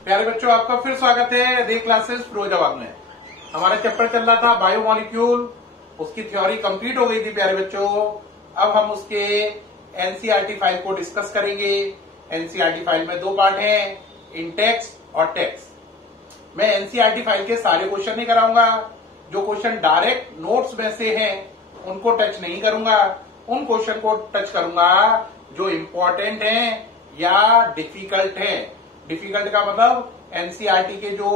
प्यारे बच्चों, आपका फिर स्वागत है डे क्लासेस फिरोजाबाद में। हमारा चैप्टर चल रहा था बायोमोलिक्यूल, उसकी थ्योरी कंप्लीट हो गई थी प्यारे बच्चों। अब हम उसके एनसीईआरटी फाइल को डिस्कस करेंगे। एनसीईआरटी फाइल में दो पार्ट हैं, इन टेक्स्ट और टेक्स्ट। मैं एनसीईआरटी फाइल के सारे क्वेश्चन नहीं कराऊंगा। जो क्वेश्चन डायरेक्ट नोट्स में से हैं उनको टच नहीं करूंगा। उन क्वेश्चन को टच करूंगा जो इम्पोर्टेंट हैं या डिफिकल्ट हैं। डिफिकल्ट का मतलब एनसीईआरटी के जो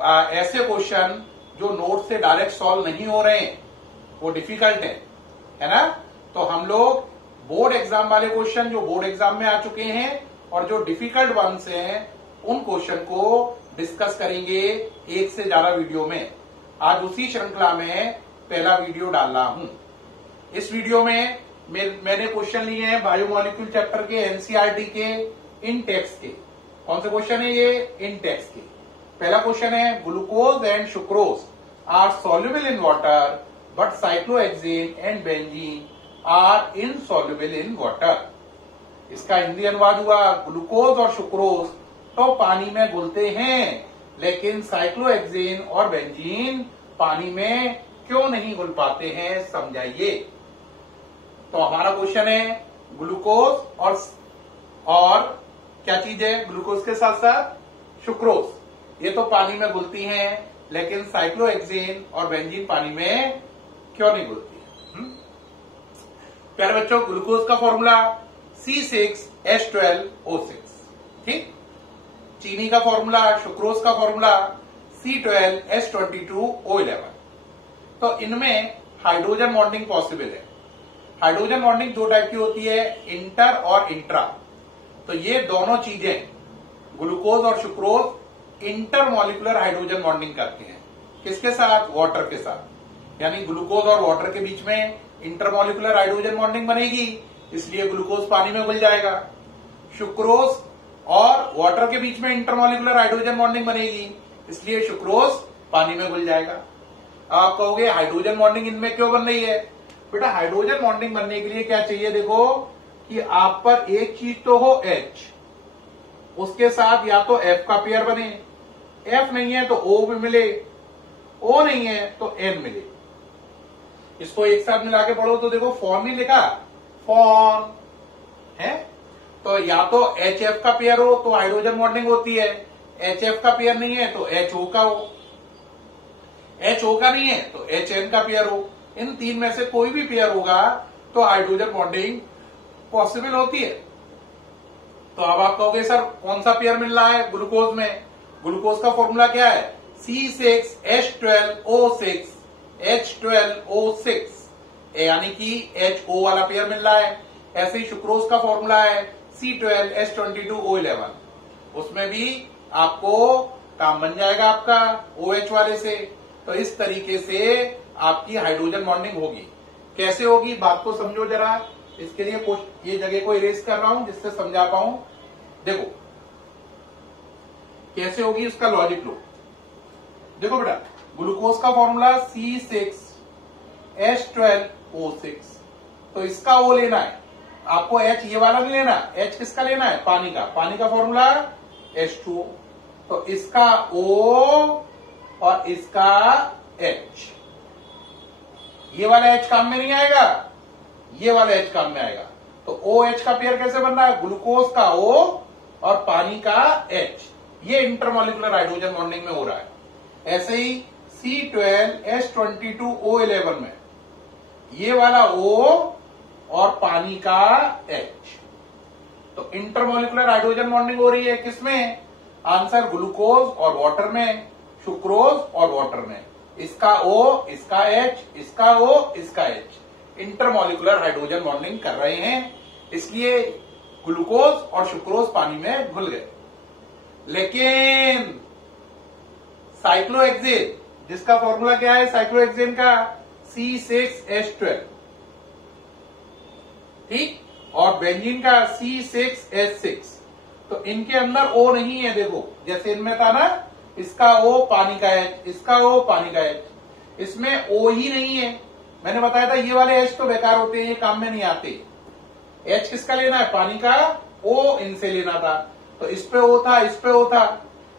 ऐसे क्वेश्चन जो नोट से डायरेक्ट सॉल्व नहीं हो रहे हैं वो डिफिकल्ट है ना। तो हम लोग बोर्ड एग्जाम वाले क्वेश्चन जो बोर्ड एग्जाम में आ चुके हैं और जो डिफिकल्ट वंस हैं उन क्वेश्चन को डिस्कस करेंगे एक से ज्यादा वीडियो में। आज उसी श्रृंखला में पहला वीडियो डाल रहा हूं। इस वीडियो में मैंने क्वेश्चन लिए हैं बायोमोलिक्यूल चैप्टर के, एनसीईआरटी के, इन टेक्स्ट के। कौन से क्वेश्चन है ये? इन टेक्स्ट के। पहला क्वेश्चन है, glucose and sucrose are soluble in water but cyclohexane and benzene are insoluble in water. इसका हिंदी अनुवाद हुआ, ग्लूकोज और सुक्रोज तो पानी में घुलते हैं लेकिन साइक्लोहेक्सेन और बेंजीन पानी में क्यों नहीं घुल पाते हैं, समझाइए। तो हमारा क्वेश्चन है ग्लूकोज और क्या चीज है? ग्लूकोज के साथ साथ सुक्रोज, ये तो पानी में घुलती हैं लेकिन साइक्लोहेक्सेन और बेंजीन पानी में क्यों नहीं घुलती है? प्यारे बच्चों, ग्लूकोज का फॉर्मूला C6H12O6, ठीक। चीनी का फॉर्मूला, सुक्रोज का फॉर्मूला C12H22O11। तो इनमें हाइड्रोजन बॉन्डिंग पॉसिबल है। हाइड्रोजन बॉन्डिंग दो टाइप की होती है, इंटर और इंट्रा। तो ये दोनों चीजें ग्लूकोज और सुक्रोज इंटरमोलिकुलर हाइड्रोजन बॉन्डिंग करते हैं। किसके साथ? वाटर के साथ। यानी ग्लूकोज और वाटर के बीच में इंटरमोलिकुलर हाइड्रोजन बॉन्डिंग बनेगी, इसलिए ग्लूकोज पानी में घुल जाएगा। सुक्रोज और वाटर के बीच में इंटरमोलिकुलर हाइड्रोजन बॉन्डिंग बनेगी, इसलिए सुक्रोज पानी में घुल जाएगा। आप कहोगे हाइड्रोजन बॉन्डिंग इनमें क्यों बन रही है? बेटा, हाइड्रोजन बॉन्डिंग बनने के लिए क्या चाहिए? देखो कि आप पर एक चीज तो हो H, उसके साथ या तो F का पेयर बने, F नहीं है तो O भी मिले, O नहीं है तो N मिले। इसको एक साथ मिला के पढ़ो तो देखो फॉर्म ही लिखा, फॉर्म है। तो या तो HF का पेयर हो तो हाइड्रोजन बॉन्डिंग होती है, HF का पेयर नहीं है तो HO का हो, HO का नहीं है तो HN का पेयर हो। इन तीन में से कोई भी पेयर होगा तो हाइड्रोजन बॉन्डिंग पॉसिबल होती है। तो अब आप कहोगे सर कौन सा पेयर मिल रहा है ग्लूकोज में? ग्लूकोज का फॉर्मूला क्या है? C6H12O6 H12O6, यानी कि HO वाला पेयर मिल रहा है। ऐसे ही सुक्रोज का फॉर्मूला है C12H22O11, उसमें भी आपको काम बन जाएगा आपका OH वाले से। तो इस तरीके से आपकी हाइड्रोजन बॉन्डिंग होगी। कैसे होगी बात को समझो जरा। इसके लिए ये जगह को इरेज कर रहा हूं जिससे समझा पाऊं। देखो कैसे होगी, उसका लॉजिक लो। देखो बेटा, ग्लूकोज का फॉर्मूला C6H12O6, तो इसका O लेना है आपको, H ये वाला नहीं लेना। H किसका लेना है? पानी का। पानी का फॉर्मूला H2O, तो इसका O और इसका H। ये वाला H काम में नहीं आएगा, ये वाला H काम में आएगा। तो OH का पेयर कैसे बन रहा है? ग्लूकोज का O और पानी का H, ये इंटरमोलिकुलर हाइड्रोजन बॉन्डिंग में हो रहा है। ऐसे ही C12H22O11 में ये वाला O और पानी का H, तो इंटरमोलिकुलर हाइड्रोजन बॉन्डिंग हो रही है। किसमें? आंसर ग्लूकोज और वाटर में, सुक्रोज और वाटर में। इसका O, इसका H, इसका O, इसका H, इंटरमोलिकुलर हाइड्रोजन बॉन्डिंग कर रहे हैं, इसलिए ग्लूकोज और सुक्रोज पानी में घुल गए। लेकिन साइक्लोहेक्सेन, जिसका फॉर्मूला क्या है साइक्लोहेक्सेन का? C6H12, ठीक, और बेंजीन का C6H6। तो इनके अंदर O नहीं है। देखो जैसे इनमें था ना, इसका O पानी का H, इसका O पानी का H, इसमें O ही नहीं है। मैंने बताया था ये वाले H तो बेकार होते हैं, ये काम में नहीं आते। H किसका लेना है? पानी का। O इनसे लेना था। तो इस पे O था, इस पे O था,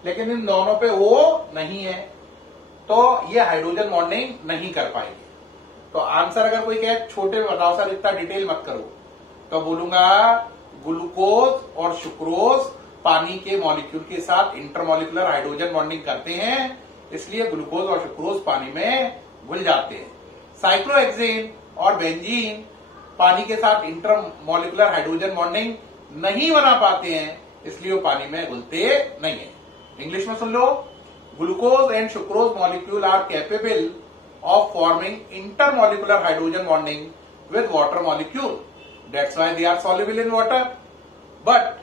लेकिन इन दोनों पे O नहीं है, तो ये हाइड्रोजन बॉन्डिंग नहीं कर पाएंगे। तो आंसर अगर कोई कहे छोटे में बताओ सर, इतना डिटेल मत करो, तो बोलूंगा ग्लूकोज और सुक्रोज पानी के मॉलिक्यूल के साथ इंटरमॉलिक्यूलर हाइड्रोजन बॉन्डिंग करते हैं, इसलिए ग्लूकोज और सुक्रोज पानी में घुल जाते हैं। साइक्लोहेक्सेन और बेंजीन पानी के साथ इंटरमॉलिक्यूलर हाइड्रोजन बॉन्डिंग नहीं बना पाते हैं, इसलिए वो पानी में घुलते नहीं है। इंग्लिश में सुन लो, glucose and sucrose molecule are capable of forming intermolecular hydrogen bonding with water molecule. That's why they are soluble in water. But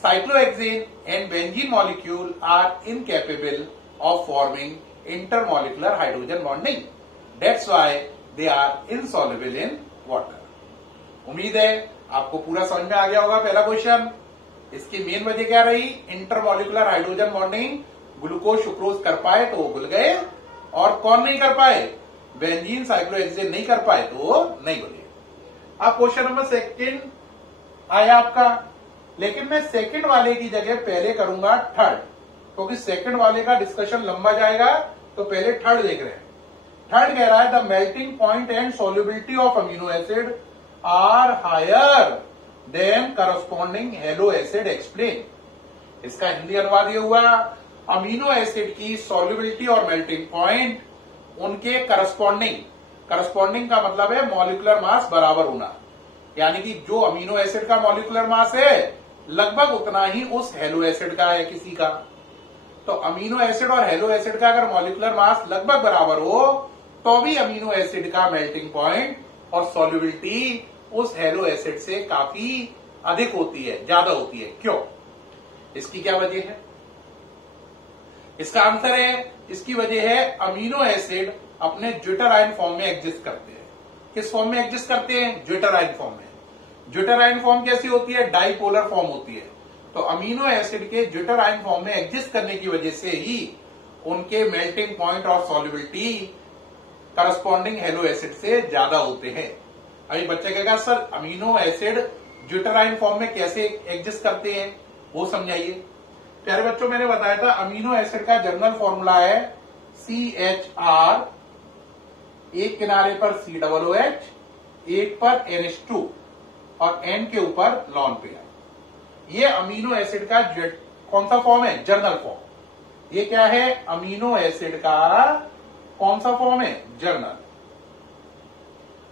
cyclohexane and benzene molecule are incapable of forming intermolecular hydrogen bonding. That's why they are insoluble in water. उम्मीद है आपको पूरा समझ में आ गया होगा पहला question. इसकी मेन वजह क्या रही? Intermolecular hydrogen bonding glucose sucrose कर पाए तो वो घुल गए, और कौन नहीं कर पाए? बेंजीन साइक्लोहेक्सेन नहीं कर पाए तो वो नहीं घुले। अब क्वेश्चन नंबर सेकंड आया आपका, लेकिन मैं सेकंड वाले की जगह पहले करूंगा थर्ड, क्योंकि सेकंड वाले का डिस्कशन लंबा जाएगा, तो पहले थर्ड देख रहे हैं। थर्ड कह रहा है the melting point and solubility of amino acid are higher than corresponding halo acid explain. इसका हिंदी अनुवाद ये हुआ, अमीनो एसिड की सॉल्युबिलिटी और मेल्टिंग पॉइंट उनके करस्पॉन्डिंग का मतलब है मॉलिक्यूलर मास बराबर होना, यानी कि जो अमीनो एसिड का मॉलिक्यूलर मास है लगभग उतना ही उस हेलो एसिड का है किसी का। तो अमीनो एसिड और हेलो एसिड का अगर मॉलिक्यूलर मास लगभग बराबर हो तो भी अमीनो एसिड का मेल्टिंग पॉइंट और सॉल्युबिलिटी उस हेलो एसिड से काफी अधिक होती है, ज्यादा होती है। क्यों? इसकी क्या वजह है? इसका आंसर है, इसकी वजह है अमीनो एसिड अपने ज्यूटराइन फॉर्म में एग्जिस्ट करते हैं। किस फॉर्म में एग्जिस्ट करते हैं? ज्यूटराइन फॉर्म में। ज्यूटराइन फॉर्म कैसी होती है? डाइपोलर फॉर्म होती है। तो अमीनो एसिड के ज्यूटराइन फॉर्म में एग्जिस्ट करने की वजह से ही उनके मेल्टिंग पॉइंट और सॉल्युबिलिटी करस्पॉन्डिंग हेलो एसिड से ज्यादा होते हैं। अभी बच्चा कहेगा सर अमीनो एसिड ज्यूटराइन फॉर्म में कैसे एग्जिस्ट करते हैं, वो समझाइए। प्यारे बच्चों, मैंने बताया था अमीनो एसिड का जनरल फॉर्मूला है CHR, एक किनारे पर COOH, एक पर NH2 और N के ऊपर लॉन पेयर। ये अमीनो एसिड का कौन सा फॉर्म है? General form. ये क्या है? अमीनो एसिड का कौन सा फॉर्म है? जनरल।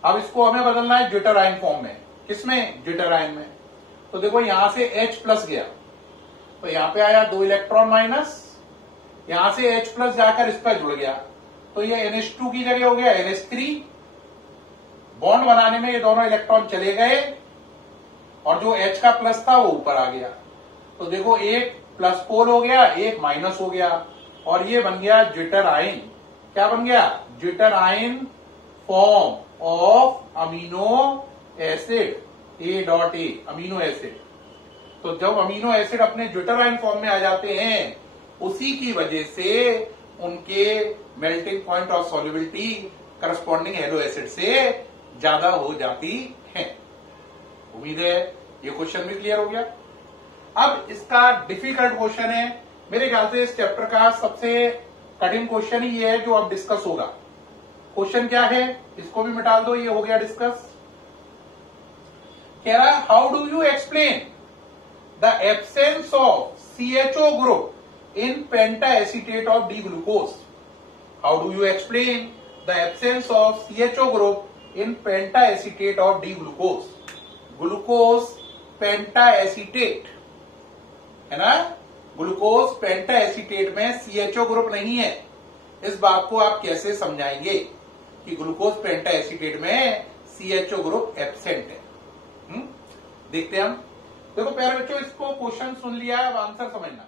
अब इसको हमें बदलना है ज्यूटराइन फॉर्म में। किसमें? ज्यूटराइन में। तो देखो यहां से H प्लस गया, तो यहां पे आया 2 इलेक्ट्रॉन माइनस, यहां से H प्लस जाकर इस पर जुड़ गया, तो ये NH2 की जगह हो गया NH3। बॉन्ड बनाने में ये दोनों इलेक्ट्रॉन चले गए और जो H का प्लस था वो ऊपर आ गया। तो देखो एक प्लस पोल हो गया, एक माइनस हो गया, और ये बन गया ज्यूटराइन। क्या बन गया? Zwitterion form of amino acid A.A, amino acid. तो जब अमीनो एसिड अपने ज्यूटराइन फॉर्म में आ जाते हैं, उसी की वजह से उनके मेल्टिंग पॉइंट और सॉल्युबिलिटी करस्पॉन्डिंग हेलो एसिड से ज्यादा हो जाती है। उम्मीद है ये क्वेश्चन भी क्लियर हो गया। अब इसका डिफिकल्ट क्वेश्चन है, मेरे ख्याल से इस चैप्टर का सबसे कठिन क्वेश्चन ही ये है जो अब डिस्कस होगा। क्वेश्चन क्या है? इसको भी मिटा दो, ये हो गया डिस्कस। कह रहा है how do you explain the absence of CHO group in pentacetate of D-glucose. How do you explain the absence of CHO group in pentacetate of D-glucose? Glucose pentacetate है ना, ग्लूकोज पेंटाएसीटेट में CHO ग्रुप नहीं है। इस बात को आप कैसे समझाएंगे कि ग्लूकोज पेंटाएसीटेट में CHO ग्रुप एब्सेंट है? देखते हैं हम। देखो प्यारे बच्चों, इसको क्वेश्चन सुन लिया है, अब आंसर समझना।